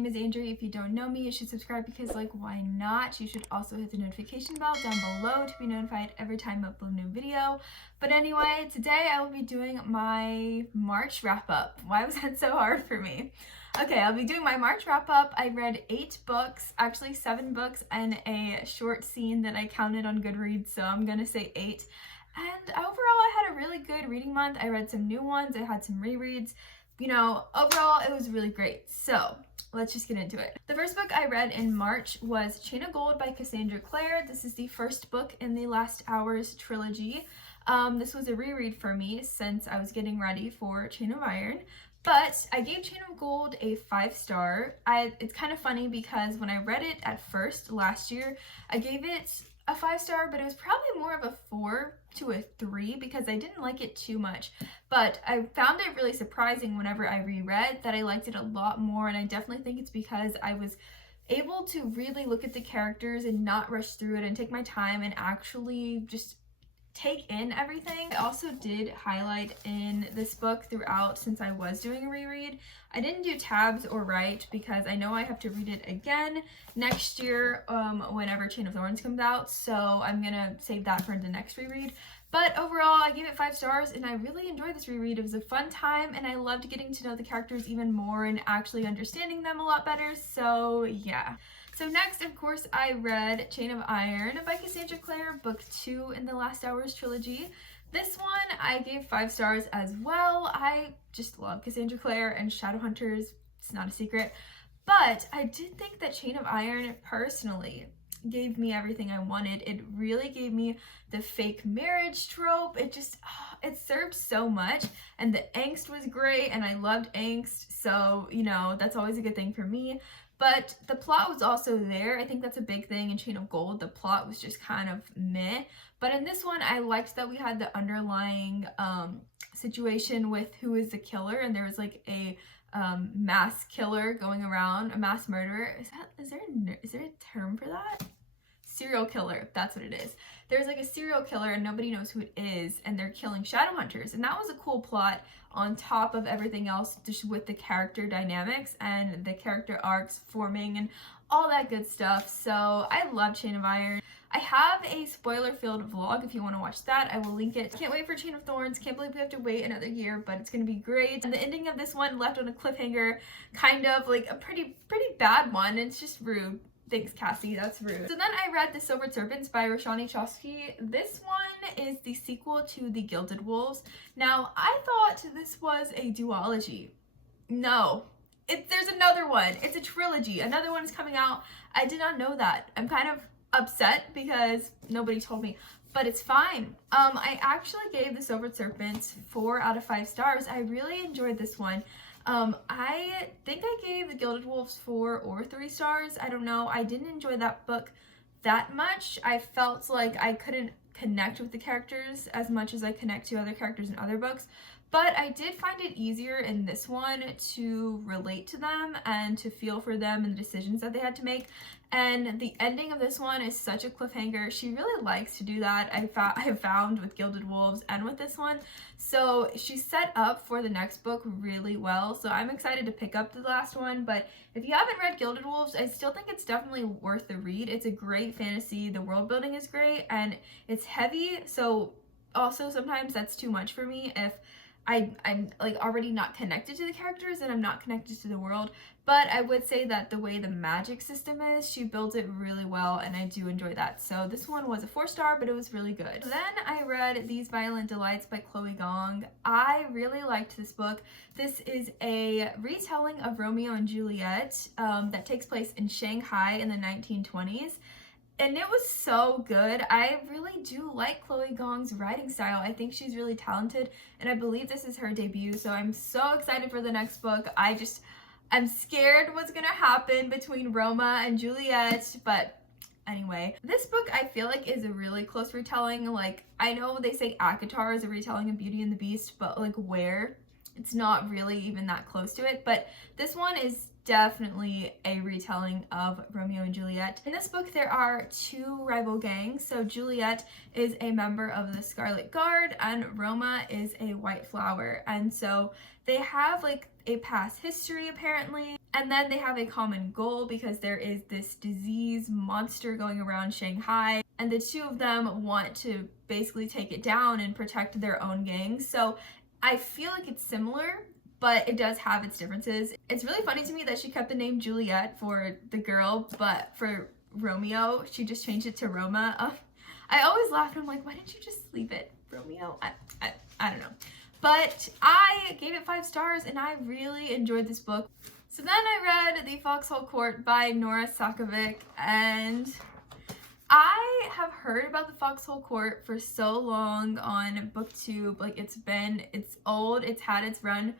name is Andrea. If you don't know me, you should subscribe because, like, why not? You should also hit the notification bell down below to be notified every time I upload a new video. But anyway, today I will be doing my March wrap-up. Why was that so hard for me? Okay, I'll be doing my March wrap-up. I read 8 books, actually 7 books, and a short scene that I counted on Goodreads, so I'm gonna say 8. And overall, I had a really good reading month. I read some new ones, I had some rereads. You know, overall, it was really great. So let's just get into it. The first book I read in March was Chain of Gold by Cassandra Clare. This is the first book in the Last Hours trilogy. This was a reread for me since I was getting ready for Chain of Iron. But I gave Chain of Gold a 5-star. It's kind of funny because when I read it at first last year, I gave it a 5-star, but it was probably more of a 4 to a 3 because I didn't like it too much. But I found it really surprising whenever I reread that I liked it a lot more, and I definitely think it's because I was able to really look at the characters and not rush through it and take my time and actually just take in everything. I also did highlight in this book throughout since I was doing a reread. I didn't do tabs or write because I know I have to read it again next year whenever Chain of Thorns comes out, so I'm gonna save that for the next reread. But overall, I gave it 5 stars and I really enjoyed this reread. It was a fun time and I loved getting to know the characters even more and actually understanding them a lot better, so yeah. So next, of course, I read Chain of Iron by Cassandra Clare, book 2 in the Last Hours trilogy. This one I gave 5 stars as well. I just love Cassandra Clare and Shadowhunters, it's not a secret. But I did think that Chain of Iron personally gave me everything I wanted. It really gave me the fake marriage trope. It just, it served so much, and the angst was great, and I loved angst, so, you know, that's always a good thing for me. But the plot was also there. I think that's a big thing in Chain of Gold. The plot was just kind of meh. But in this one, I liked that we had the underlying situation with who is the killer, and there was like a mass killer going around, a mass murderer. Is there a term for that? Serial killer, that's what it is. There's like a serial killer and nobody knows who it is, and they're killing Shadowhunters, and that was a cool plot on top of everything else, just with the character dynamics and the character arcs forming and all that good stuff. So I love Chain of Iron. I have a spoiler-filled vlog if you want to watch that. I will link it. Can't wait for Chain of Thorns. Can't believe we have to wait another year, but it's going to be great. And the ending of this one left on a cliffhanger, kind of like a pretty bad one. It's just rude. Thanks, Cassie. That's rude. So then I read The Silver Serpent by Roshani Chokshi. This one is the sequel to The Gilded Wolves. Now, I thought this was a duology. No. There's another one. It's a trilogy. Another one is coming out. I did not know that. I'm kind of upset because nobody told me, but it's fine. I actually gave The Silver Serpent 4 out of 5 stars. I really enjoyed this one. I think I gave The Gilded Wolves 4 or 3 stars. I don't know. I didn't enjoy that book that much. I felt like I couldn't connect with the characters as much as I connect to other characters in other books. But I did find it easier in this one to relate to them and to feel for them and the decisions that they had to make. And the ending of this one is such a cliffhanger. She really likes to do that, I have found with Gilded Wolves and with this one. So she's set up for the next book really well. So I'm excited to pick up the last one. But if you haven't read Gilded Wolves, I still think it's definitely worth the read. It's a great fantasy. The world building is great and it's heavy. So also sometimes that's too much for me if I'm like already not connected to the characters and I'm not connected to the world. But I would say that the way the magic system is, she builds it really well and I do enjoy that. So this one was a 4-star, but it was really good. Then I read These Violent Delights by Chloe Gong. I really liked this book. This is a retelling of Romeo and Juliet that takes place in Shanghai in the 1920s. And it was so good. I really do like Chloe Gong's writing style. I think she's really talented, and I believe this is her debut, so I'm so excited for the next book. I'm scared what's gonna happen between Roma and Juliet, but anyway. This book I feel like is a really close retelling. Like, I know they say ACOTAR is a retelling of Beauty and the Beast, but like where? It's not really even that close to it, but this one is definitely a retelling of Romeo and Juliet. In this book, there are 2 rival gangs. So Juliet is a member of the Scarlet Guard and Roma is a White Flower. And so they have like a past history apparently. And then they have a common goal because there is this disease monster going around Shanghai, and the two of them want to basically take it down and protect their own gang. So I feel like it's similar, but it does have its differences. It's really funny to me that she kept the name Juliet for the girl, but for Romeo, she just changed it to Roma. I always laugh and I'm like, why didn't you just leave it Romeo? I don't know. But I gave it 5 stars and I really enjoyed this book. So then I read The Foxhole Court by Nora Sakavic, and I have heard about The Foxhole Court for so long on BookTube. Like, it's old, it's had its run,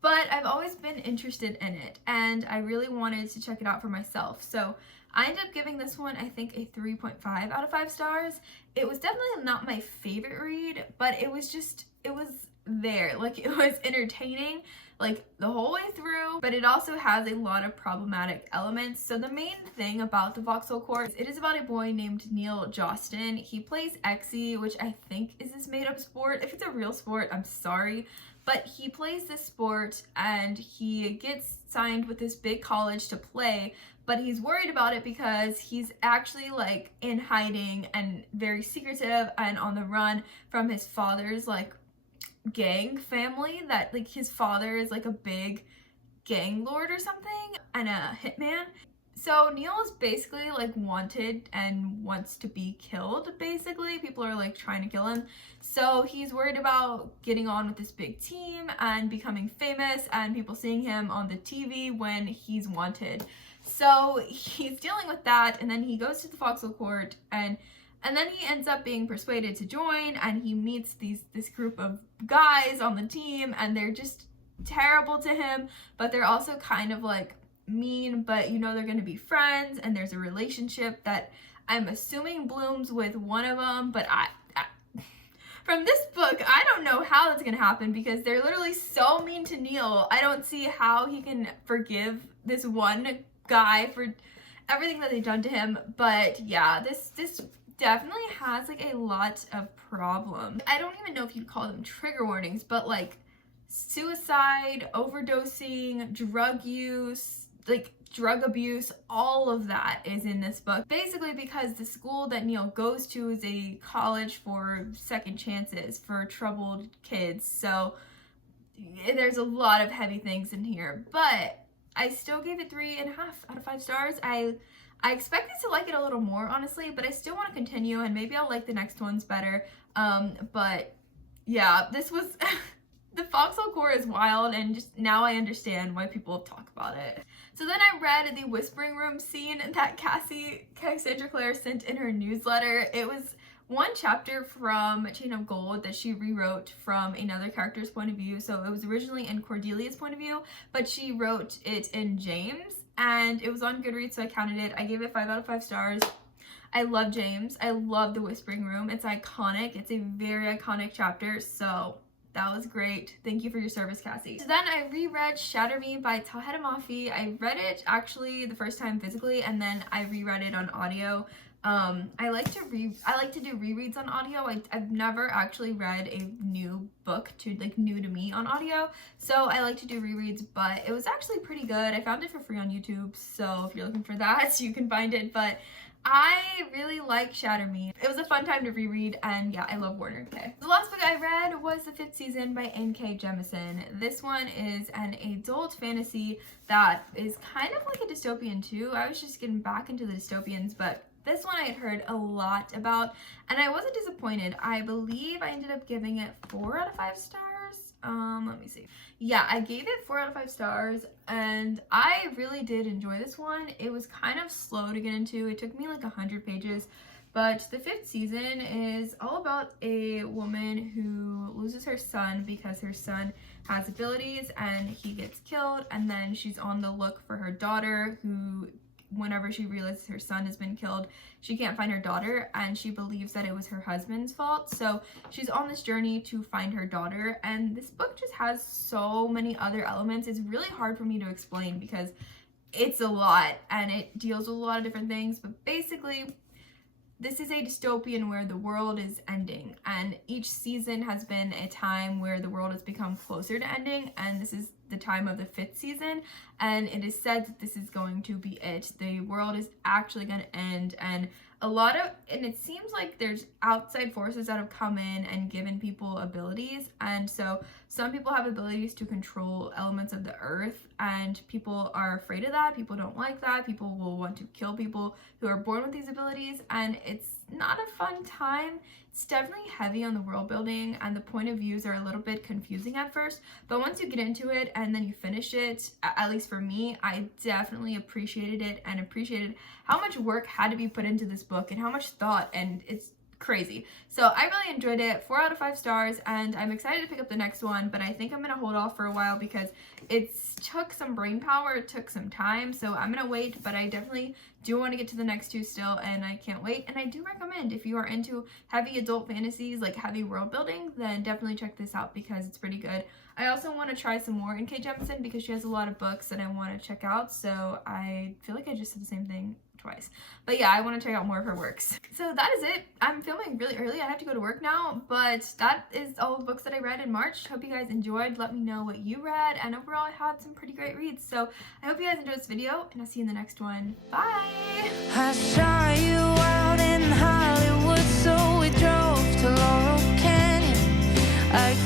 but I've always been interested in it and I really wanted to check it out for myself. So I ended up giving this one, I think, a 3.5 out of 5 stars. It was definitely not my favorite read, but it was there. Like, it was entertaining, like, the whole way through, but it also has a lot of problematic elements. So the main thing about The Foxhole Court is it is about a boy named Neil Jostin. He plays Exy, which I think is this made-up sport. If it's a real sport, I'm sorry. But he plays this sport and he gets signed with this big college to play, but he's worried about it because he's actually like in hiding and very secretive and on the run from his father's like gang family, that like his father is like a big gang lord or something and a hitman. So Neil is basically like wanted and wants to be killed, basically. People are like trying to kill him. So he's worried about getting on with this big team and becoming famous and people seeing him on the TV when he's wanted. So he's dealing with that, and then he goes to the Foxhole Court and then he ends up being persuaded to join, and he meets this group of guys on the team, and they're just terrible to him, but they're also kind of like mean, but you know they're going to be friends, and there's a relationship that I'm assuming blooms with one of them, but I from this book, I don't know how that's going to happen because they're literally so mean to Neil. I don't see how he can forgive this one guy for everything that they've done to him. But yeah, this definitely has like a lot of problems. I don't even know if you'd call them trigger warnings, but like suicide, overdosing, drug use, like drug abuse, all of that is in this book. Basically because the school that Neil goes to is a college for second chances for troubled kids. So there's a lot of heavy things in here, but I still gave it 3.5 out of 5 stars. I expected to like it a little more, honestly, but I still want to continue and maybe I'll like the next ones better. But yeah, this was The Foxhole Court is wild, and just now I understand why people talk about it. So then I read the Whispering Room scene that Cassandra Clare sent in her newsletter. It was one chapter from Chain of Gold that she rewrote from another character's point of view. So it was originally in Cordelia's point of view, but she wrote it in James, and it was on Goodreads, so I counted it. I gave it 5 out of 5 stars. I love James. I love the Whispering Room. It's iconic. It's a very iconic chapter, so that was great. Thank you for your service, Cassie. So then I reread Shatter Me by Tahed Mafi. I read it actually the first time physically, and then I reread it on audio. I like to do rereads on audio. I've never actually read a new book new to me on audio, so I like to do rereads, but it was actually pretty good. I found it for free on YouTube, so if you're looking for that, you can find it, but I really like Shatter Me. It was a fun time to reread, and yeah, I love Warner K. The last book I read was The Fifth Season by N.K. Jemisin. This one is an adult fantasy that is kind of like a dystopian too. I was just getting back into the dystopians, but this one I had heard a lot about, and I wasn't disappointed. I believe I ended up giving it 4 out of 5 stars. Let me see. Yeah, I gave it 4 out of 5 stars, and I really did enjoy this one. It was kind of slow to get into. It took me like 100 pages, but the 5th season is all about a woman who loses her son because her son has abilities and he gets killed, and then she's on the look for her daughter, who whenever she realizes her son has been killed, she can't find her daughter, and she believes that it was her husband's fault. So she's on this journey to find her daughter, and this book just has so many other elements. It's really hard for me to explain because it's a lot and it deals with a lot of different things, but basically this is a dystopian where the world is ending, and each season has been a time where the world has become closer to ending, and this is the time of the 5th season, and it is said that this is going to be it. The world is actually going to end, and it seems like there's outside forces that have come in and given people abilities, and so some people have abilities to control elements of the earth, and people are afraid of that. People don't like that. People will want to kill people who are born with these abilities, and it's not a fun time. It's definitely heavy on the world building, and the point of views are a little bit confusing at first, but once you get into it and then you finish it, at least for me, I definitely appreciated it and appreciated how much work had to be put into this book and how much thought, and it's crazy. So I really enjoyed it. 4 out of 5 stars, and I'm excited to pick up the next one, but I think I'm gonna hold off for a while because it took some brain power, it took some time, so I'm gonna wait, but I definitely do want to get to the next 2 still, and I can't wait. And I do recommend, if you are into heavy adult fantasies, like heavy world building, then definitely check this out because it's pretty good. I also want to try some more in K. Jemisin because she has a lot of books that I want to check out, so I feel like I just said the same thing twice. But yeah, I want to check out more of her works. So that is it. I'm filming really early. I have to go to work now, but that is all the books that I read in March. Hope you guys enjoyed. Let me know what you read, and overall I had some pretty great reads. So I hope you guys enjoyed this video, and I'll see you in the next one. Bye! I saw you out in Hollywood, so we drove to Laurel Canyon. I